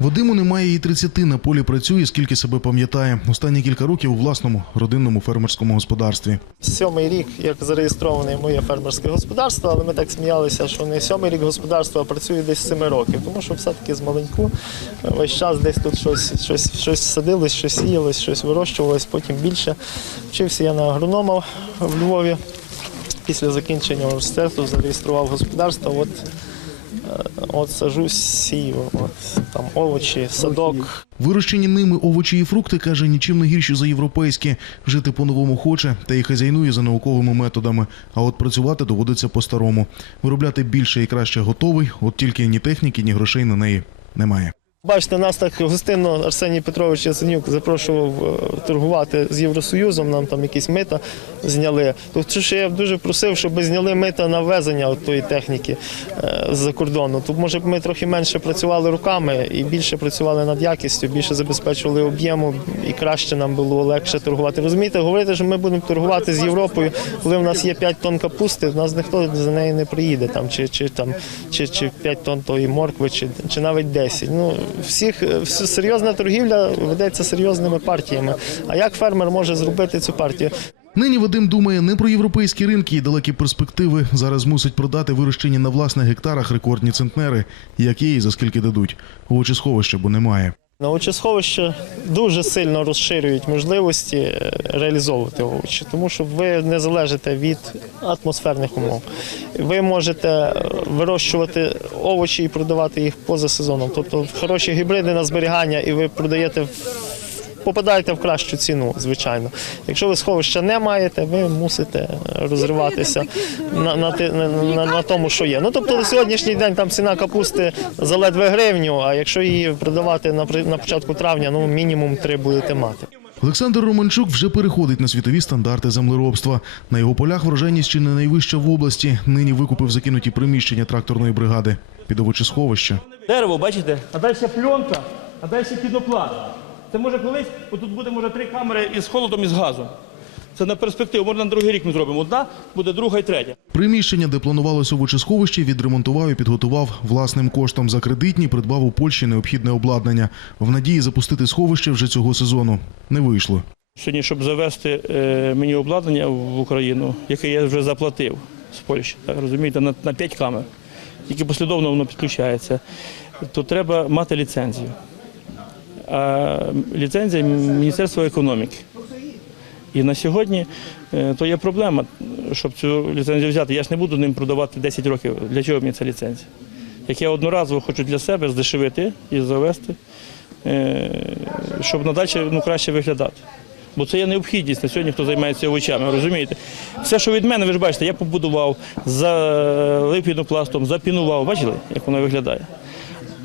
Вадиму немає і 30 на полі працює, скільки себе пам'ятає. Останні кілька років у власному родинному фермерському господарстві. Сьомий рік, як зареєстроване моє фермерське господарство, але ми так сміялися, що не сьомий рік господарства, а працює десь семи років, тому що все-таки з маленьку весь час десь тут щось, щось, щось садилось, щось сіялось, щось вирощувалось, потім більше. Вчився я на агронома в Львові. Після закінчення університету зареєстрував господарство. От, е, от сажусь, сію, от, там овочі, садок. Вирощені ними овочі і фрукти каже нічим не гірші за європейські. Жити по-новому хоче та й хазяйнує за науковими методами. А от працювати доводиться по-старому. Виробляти більше і краще готовий, от тільки ні техніки, ні грошей на неї немає. Бачите, нас так гостинно Арсеній Петрович Яценюк запрошував е, торгувати з Євросоюзом, нам там якісь мита зняли. Тобто, що я дуже просив, щоб зняли мита на ввезення тої техніки е, з-за кордону. Тут, може б ми трохи менше працювали руками і більше працювали над якістю, більше забезпечували об'єму і краще нам було легше торгувати. Розумієте, говорити, що ми будемо торгувати з Європою, коли в нас є 5 тонн капусти, в нас ніхто за неї не приїде, там, чи, чи, там, чи, чи 5 тонн тої моркви, чи, чи навіть 10. Ну, всіх, серйозна торгівля ведеться серйозними партіями. А як фермер може зробити цю партію? Нині Вадим думає не про європейські ринки і далекі перспективи. Зараз мусить продати вирощені на власних гектарах рекордні центнери, як є і за скільки дадуть. Овочесховища, бо немає. Научесховища дуже сильно розширюють можливості е, реалізовувати овочі, тому що ви не залежите від атмосферних умов. Ви можете е, вирощувати овочі і продавати їх поза сезоном. Тобто хороші гібриди на зберігання, і ви продаєте попадаєте в кращу ціну, звичайно. Якщо ви сховища не маєте, ви мусите розриватися на, на, на, на, на тому, що є. Ну тобто на сьогоднішній день там ціна капусти за ледве гривню, а якщо її продавати на, при- на початку травня, ну мінімум три будете мати. Олександр Романчук вже переходить на світові стандарти землеробства. На його полях врожайність чи не найвища в області. Нині викупив закинуті приміщення тракторної бригади під овочесховище. Дерево, бачите? А далі пленка, а далі пінопласт. Це може колись, тут буде може три камери із холодом і з газом. Це на перспективу. Може на другий рік ми зробимо. Одна буде друга і третя. Приміщення, де планувалося овочесховище, відремонтував і підготував власним коштом. За кредитні придбав у Польщі необхідне обладнання. В надії запустити сховище вже цього сезону. Не вийшло. Сьогодні, щоб завести е, мені обладнання в Україну, яке я вже заплатив з Польщі, так, розумієте, на, на 5 камер. Тільки послідовно воно підключається, то треба мати ліцензію. А ліцензія Міністерства економіки. І на сьогодні е, то є проблема, щоб цю ліцензію взяти. Я ж не буду ним продавати 10 років. Для чого мені ця ліцензія? Як я одноразово хочу для себе здешевити і завести, е, щоб надалі ну, краще виглядати. Бо це є необхідність на сьогодні, хто займається овочами, розумієте? Все, що від мене, ви ж бачите, я побудував, залив пінопластом, запінував. Бачили, як воно виглядає?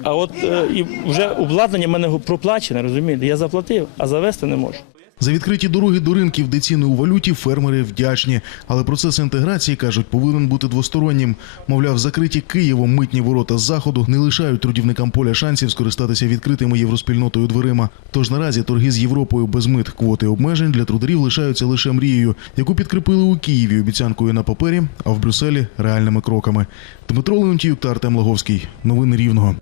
А от е, і вже обладнання в мене проплачене, розумієте? Я заплатив, а завести не можу. За відкриті дороги до ринків, де ціни у валюті, фермери вдячні. Але процес інтеграції, кажуть, повинен бути двостороннім. Мовляв, закриті Києвом митні ворота з заходу не лишають трудівникам поля шансів скористатися відкритими євроспільнотою дверима. Тож наразі торги з Європою без мит, квоти обмежень для трударів лишаються лише мрією, яку підкріпили у Києві обіцянкою на папері, а в Брюсселі реальними кроками. Дмитро Леонтіюк та Артем Лаговський. Новини Рівного.